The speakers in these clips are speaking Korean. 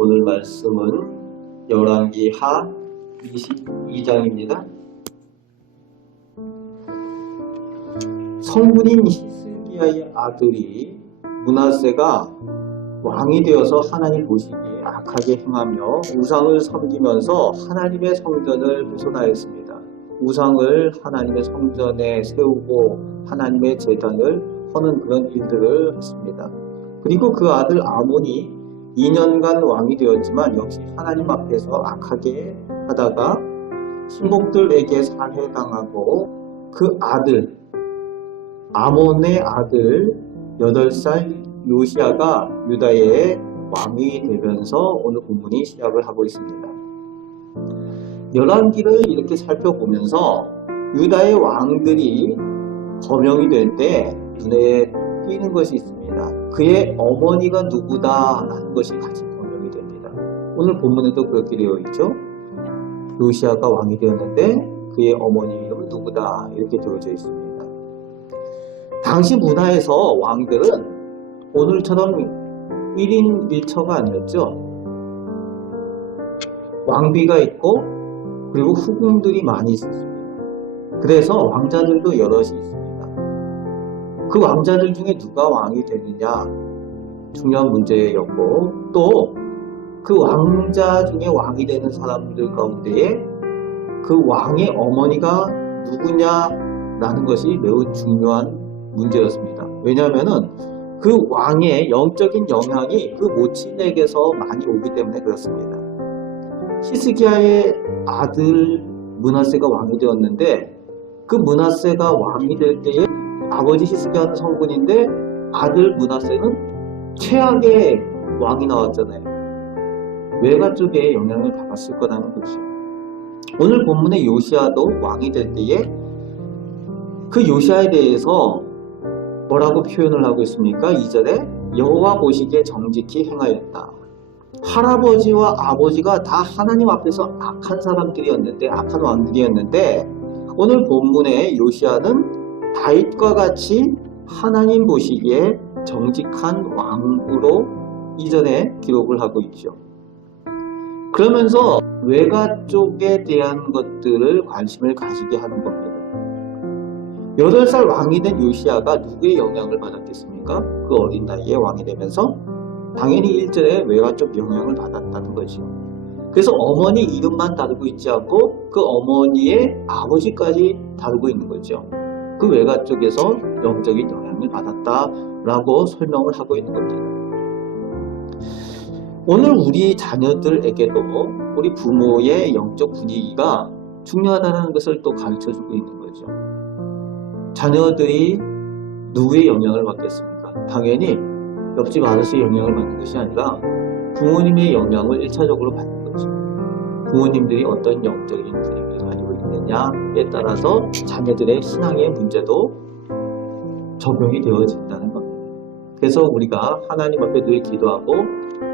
오늘 말씀은 열왕기하 22장입니다. 성군인 히스기야의 아들이 므낫세가 왕이 되어서 하나님 보시기에 악하게 행하며 우상을 섬기면서 하나님의 성전을 훼손하였습니다. 우상을 하나님의 성전에 세우고 하나님의 제단을 허는 그런 일들을 했습니다. 그리고 그 아들 아몬이 2년간 왕이 되었지만 역시 하나님 앞에서 악하게 하다가 신복들에게 살해당하고 그 아들 아몬의 아들 8살 요시야가 유다의 왕이 되면서 오늘 본문이 시작을 하고 있습니다. 열왕기를 이렇게 살펴보면서 유다의 왕들이 거명이 될 때 눈에 띄는 것이 있습니다. 그의 어머니가 누구다라는 것이 같이 거명이 됩니다. 오늘 본문에도 그렇게 되어 있죠. 요시야가 왕이 되었는데 그의 어머니 이름은 누구다 이렇게 되어져 있습니다. 당시 문화에서 왕들은 오늘처럼 1인 1처가 아니었죠. 왕비가 있고 그리고 후궁들이 많이 있었습니다. 그래서 왕자들도 여럿이 있습니다. 그 왕자들 중에 누가 왕이 되느냐 중요한 문제였고 또 그 왕자 중에 왕이 되는 사람들 가운데에 그 왕의 어머니가 누구냐라는 것이 매우 중요한 문제였습니다. 왜냐하면은 그 왕의 영적인 영향이 그 모친에게서 많이 오기 때문에 그렇습니다. 히스기야의 아들 므낫세가 왕이 되었는데 그 므낫세가 왕이 될 때에 아버지 히스기야는 성군인데 아들 므낫세는 최악의 왕이 나왔잖아요. 외가 쪽에 영향을 받았을 거라는 것이죠. 오늘 본문의 요시야도 왕이 될 때에 그 요시야에 대해서 뭐라고 표현을 하고 있습니까? 2절에 여호와 보시기에 정직히 행하였다. 할아버지와 아버지가 다 하나님 앞에서 악한 사람들이었는데 악한 왕들이었는데 오늘 본문의 요시야는 다윗과 같이 하나님 보시기에 정직한 왕으로 이전에 기록을 하고 있죠. 그러면서 외가 쪽에 대한 것들을 관심을 가지게 하는 겁니다. 8살 왕이 된 요시야가 누구의 영향을 받았겠습니까? 그 어린 나이에 왕이 되면서 당연히 1절에 외가 쪽 영향을 받았다는 거죠. 그래서 어머니 이름만 다루고 있지 않고 그 어머니의 아버지까지 다루고 있는 거죠. 그 외가 쪽에서 영적인 영향을 받았다라고 설명을 하고 있는 겁니다. 오늘 우리 자녀들에게도 우리 부모의 영적 분위기가 중요하다는 것을 또 가르쳐주고 있는 거죠. 자녀들이 누구의 영향을 받겠습니까? 당연히 옆집 아저씨의 영향을 받는 것이 아니라 부모님의 영향을 1차적으로 받는 거죠. 부모님들이 어떤 영적인 분위기를 가지고 있느냐에 따라서 자녀들의 신앙의 문제도 적용이 되어진다는 겁니다. 그래서 우리가 하나님 앞에 늘 기도하고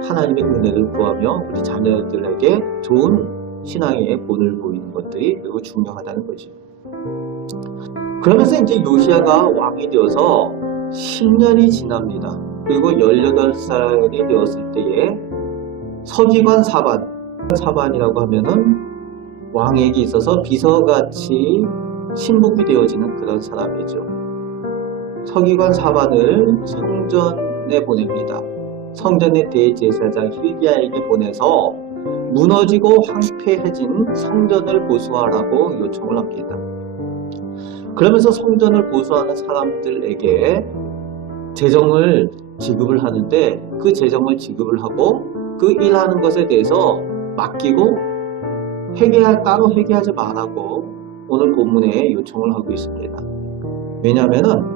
하나님의 은혜를 구하며 우리 자녀들에게 좋은 신앙의 본을 보이는 것들이 매우 중요하다는 거죠. 그러면서 이제 요시야가 왕이 되어서 10년이 지납니다. 그리고 18살이 되었을 때에 서기관 사반이라고 하면은 왕에게 있어서 비서같이 신복이 되어지는 그런 사람이죠. 서기관 사반을 성전에 보냅니다. 성전의 대제사장 hil기야에게 보내서 무너지고 황폐해진 성전을 보수하라고 요청을 합니다. 그러면서 성전을 보수하는 사람들에게 재정을 지급을 하는데 그 재정을 지급을 하고 그 일하는 것에 대해서 맡기고 따로 회개하지 말라고 오늘 본문에 요청을 하고 있습니다. 왜냐하면은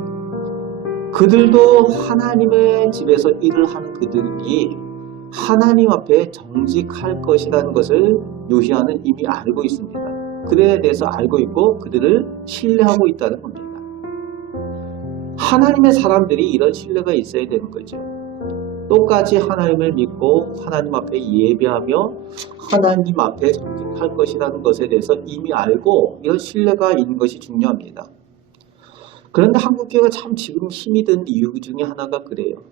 그들도 하나님의 집에서 일을 하는 그들이 하나님 앞에 정직할 것이라는 것을 요시야는 이미 알고 있습니다. 그들에 대해서 알고 있고 그들을 신뢰하고 있다는 겁니다. 하나님의 사람들이 이런 신뢰가 있어야 되는 거죠. 똑같이 하나님을 믿고 하나님 앞에 예배하며 하나님 앞에 정직할 것이라는 것에 대해서 이미 알고 이런 신뢰가 있는 것이 중요합니다. 그런데 한국교회가 참 지금 힘이 든 이유 중에 하나가 그래요.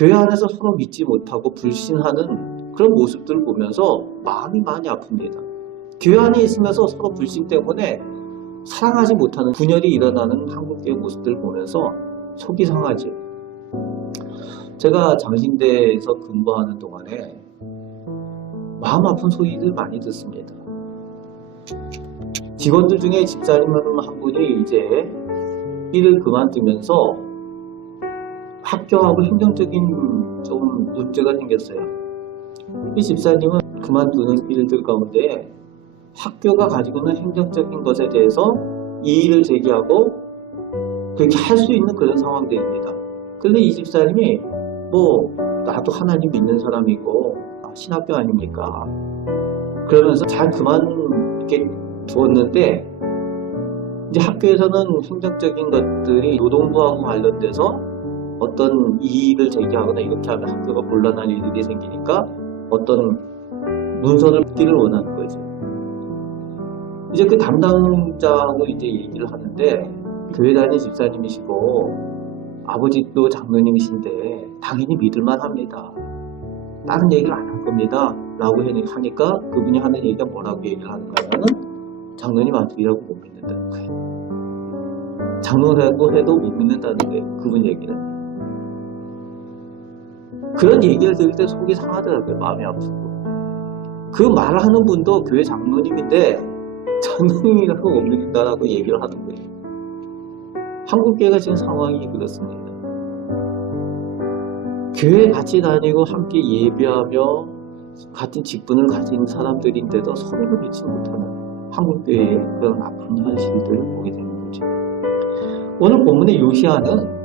교회 안에서 서로 믿지 못하고 불신하는 그런 모습들을 보면서 마음이 많이 아픕니다. 교회 안에 있으면서 서로 불신 때문에 사랑하지 못하는 분열이 일어나는 한국교회 모습들을 보면서 속이 상하죠. 제가 장신대에서 근무하는 동안에 마음 아픈 소리를 많이 듣습니다. 직원들 중에 집사님 한 분이 이제 일을 그만두면서 학교하고 행정적인 좀 문제가 생겼어요. 이 집사님은 그만두는 일들 가운데 학교가 가지고 있는 행정적인 것에 대해서 이의를 제기하고 그렇게 할 수 있는 그런 상황들입니다. 그런데 이 집사님이 나도 하나님 믿는 사람이고 신학교 아닙니까? 그러면서 잘 그만 이렇게 두었는데 이제 학교에서는 행정적인 것들이 노동부하고 관련돼서 어떤 이의를 제기하거나 이렇게 하면 학교가 곤란한 일들이 생기니까 어떤 문서를 받기를 원하는 거죠. 이제 그 담당자하고 이제 얘기를 하는데 교회 다니는 집사님이시고 아버지도 장로님이신데 당연히 믿을만 합니다. 다른 얘기를 안 할 겁니다. 라고 하니까 그분이 하는 얘기가 뭐라고 얘기를 하는가 하면은 장로님 아들이라고 못 믿는다는 거예요. 장로라고 해도 못 믿는다는 거예요. 그분 얘기는. 그런 얘기를 들을 때 속이 상하더라고요. 마음이 아프고. 그 말하는 분도 교회 장로님인데 장로님이라고 못 믿는다라고 얘기를 하는 거예요. 한국교회가 지금 상황이 그렇습니다. 교회 같이 다니고 함께 예배하며 같은 직분을 가진 사람들인데도 서로를 믿지 못하는 한국교회의 그런 아픈 현실들을 보게 되는 거죠. 오늘 본문의 요시야는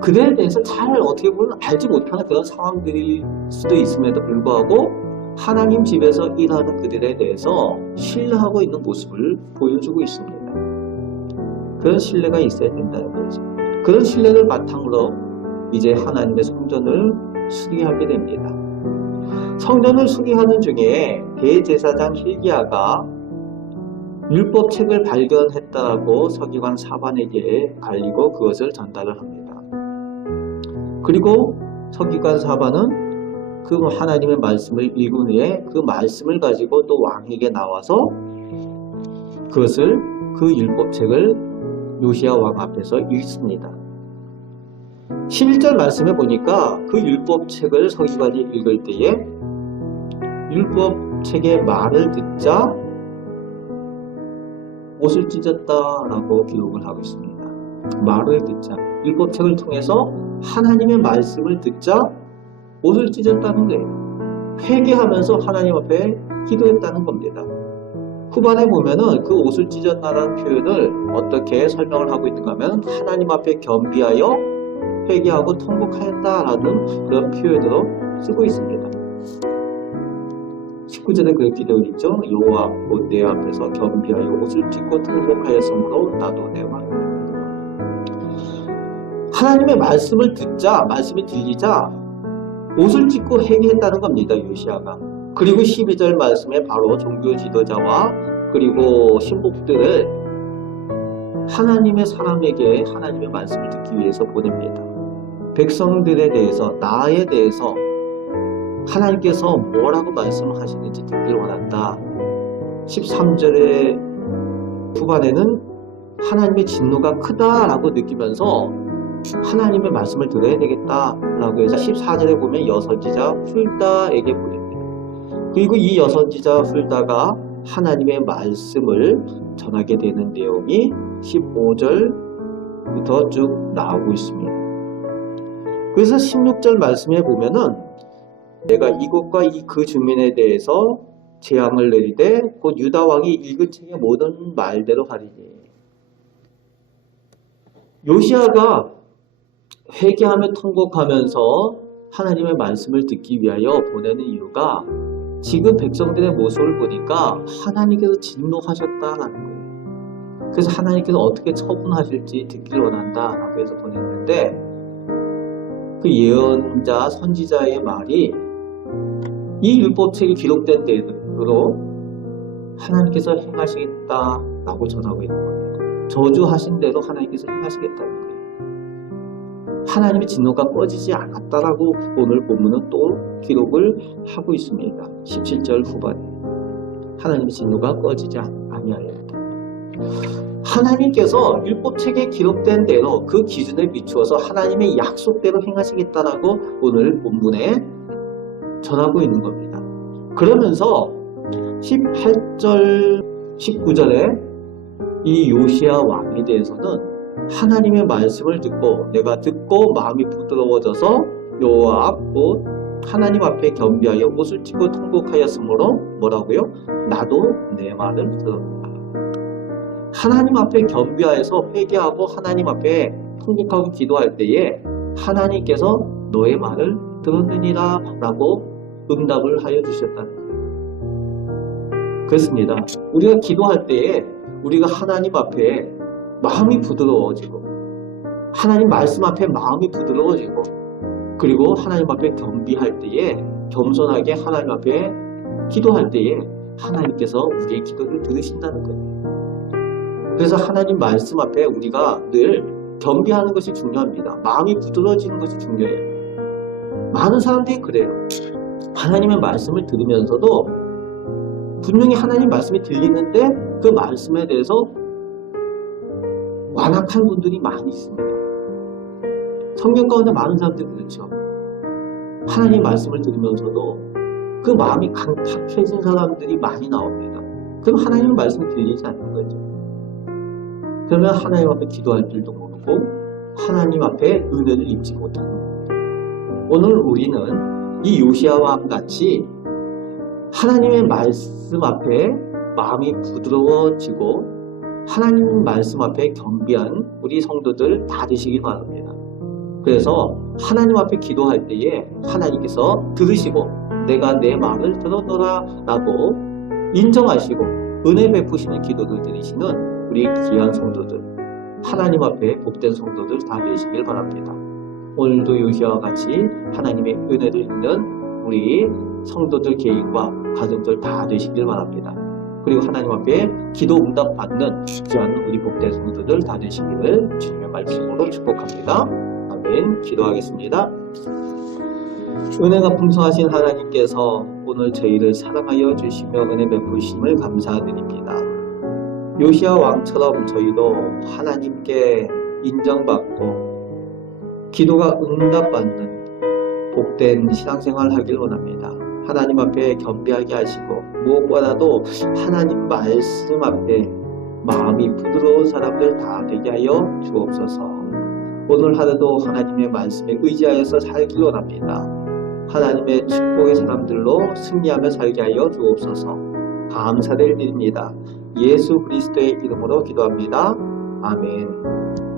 그들에 대해서 잘 어떻게 보면 알지 못하는 그런 상황들일 수도 있음에도 불구하고 하나님 집에서 일하는 그들에 대해서 신뢰하고 있는 모습을 보여주고 있습니다. 그런 신뢰가 있어야 된다는 거죠. 그런 신뢰를 바탕으로 이제 하나님의 성전을 수리하게 됩니다. 성전을 수리하는 중에 대제사장 hil기야가 율법책을 발견했다고 서기관 사반에게 알리고 그것을 전달을 합니다. 그리고 서기관 사반은 그 하나님의 말씀을 읽은 후에 그 말씀을 가지고 또 왕에게 나와서 그 율법책을 요시야 왕 앞에서 읽습니다. 11절 말씀에 보니까 그 율법책을 서기관이 읽을 때에 율법책의 말을 듣자 옷을 찢었다라고 기록을 하고 있습니다. 말을 듣자. 율법책을 통해서 하나님의 말씀을 듣자 옷을 찢었다는 거예요. 회개하면서 하나님 앞에 기도했다는 겁니다. 후반에 보면은 그 옷을 찢었다라는 표현을 어떻게 설명을 하고 있는가 하면 하나님 앞에 겸비하여 회개하고 통곡하였다라는 그런 표현으로 쓰고 있습니다. 19절에 그렇게 되어 있죠. 여호와 곧 내 앞에서 겸비하여 옷을 찢고 통곡하였으므로 나도 내 마음을. 하나님의 말씀을 듣자, 말씀이 들리자 옷을 찢고 회개했다는 겁니다. 요시야가. 그리고 12절 말씀에 바로 종교 지도자와 그리고 신복들을 하나님의 사람에게 하나님의 말씀을 듣기 위해서 보냅니다. 백성들에 대해서, 나에 대해서 하나님께서 뭐라고 말씀을 하시는지 듣기를 원한다. 13절의 후반에는 하나님의 진노가 크다라고 느끼면서 하나님의 말씀을 들어야 되겠다라고 해서 14절에 보면 여선지자 훌다에게 보냅니다. 그리고 이 여선지자 훌다가 하나님의 말씀을 전하게 되는 내용이 15절부터 쭉 나오고 있습니다. 그래서 16절 말씀에 보면은 내가 이곳과 그 주민에 대해서 재앙을 내리되 곧 유다 왕이 읽은 책의 모든 말대로 하리니. 요시야가 회개하며 통곡하면서 하나님의 말씀을 듣기 위하여 보내는 이유가 지금 백성들의 모습을 보니까 하나님께서 진노하셨다라는 거예요. 그래서 하나님께서 어떻게 처분하실지 듣기를 원한다라고 해서 보냈는데 그 예언자 선지자의 말이 이 율법책이 기록된 대로 하나님께서 행하시겠다라고 전하고 있는 겁니다. 저주하신 대로 하나님께서 행하시겠다는 거예요. 하나님의 진노가 꺼지지 않았다라고 오늘 본문은 또 기록을 하고 있습니다. 17절 후반에 하나님의 진노가 꺼지지 아니하였다. 하나님께서 율법책에 기록된 대로 그 기준에 비추어서 하나님의 약속대로 행하시겠다라고 오늘 본문에 전하고 있는 겁니다. 그러면서 18절, 19절에 이 요시야 왕에 대해서는 하나님의 말씀을 듣고 내가 듣고 마음이 부드러워져서 여호와 앞 곧 하나님 앞에 겸비하여 옷을 찢고 통곡하였으므로 뭐라고요? 나도 내 말을 들었다. 하나님 앞에 겸비하여서 회개하고 하나님 앞에 통곡하고 기도할 때에 하나님께서 너의 말을 들었느니라 라고 응답을 하여 주셨다는 거예요. 그렇습니다. 우리가 기도할 때에 우리가 하나님 앞에 마음이 부드러워지고 하나님 말씀 앞에 마음이 부드러워지고 그리고 하나님 앞에 겸비할 때에 겸손하게 하나님 앞에 기도할 때에 하나님께서 우리의 기도를 들으신다는 거예요. 그래서 하나님 말씀 앞에 우리가 늘 겸비하는 것이 중요합니다. 마음이 부드러워지는 것이 중요해요. 많은 사람들이 그래요. 하나님의 말씀을 들으면서도 분명히 하나님 말씀이 들리는데 그 말씀에 대해서 완악한 분들이 많이 있습니다. 성경 가운데 많은 사람들이 그렇죠. 하나님 말씀을 들으면서도 그 마음이 강팍해진 사람들이 많이 나옵니다. 그럼 하나님 말씀이 들리지 않는 거죠. 그러면 하나님 앞에 기도할 줄도 모르고 하나님 앞에 은혜를 입지 못하는 거예요. 오늘 우리는 이 요시야와 같이 하나님의 말씀 앞에 마음이 부드러워지고 하나님 말씀 앞에 겸비한 우리 성도들 다 되시길 바랍니다. 그래서 하나님 앞에 기도할 때에 하나님께서 들으시고 내가 내 말을 들었노라 라고 인정하시고 은혜 베푸시는 기도를 드리시는 우리 귀한 성도들, 하나님 앞에 복된 성도들 다 되시길 바랍니다. 오늘도 요시야와 같이 하나님의 은혜를 입는 우리 성도들 개인과 가정들 다 되시길 바랍니다. 그리고 하나님 앞에 기도 응답 받는 귀한 우리 복된 성도들 다 되시기를 주님의 말씀으로 축복합니다. 아멘. 기도하겠습니다. 은혜가 풍성하신 하나님께서 오늘 저희를 사랑하여 주시며 은혜 베푸심을 감사드립니다. 요시야 왕처럼 저희도 하나님께 인정받고 기도가 응답받는 복된 신앙생활을 하길 원합니다. 하나님 앞에 겸비하게 하시고 무엇보다도 하나님 말씀 앞에 마음이 부드러운 사람들 다 되게 하여 주옵소서. 오늘 하루도 하나님의 말씀에 의지하여서 살길 원합니다. 하나님의 축복의 사람들로 승리하며 살게 하여 주옵소서. 감사를 드립니다. 예수 그리스도의 이름으로 기도합니다. 아멘.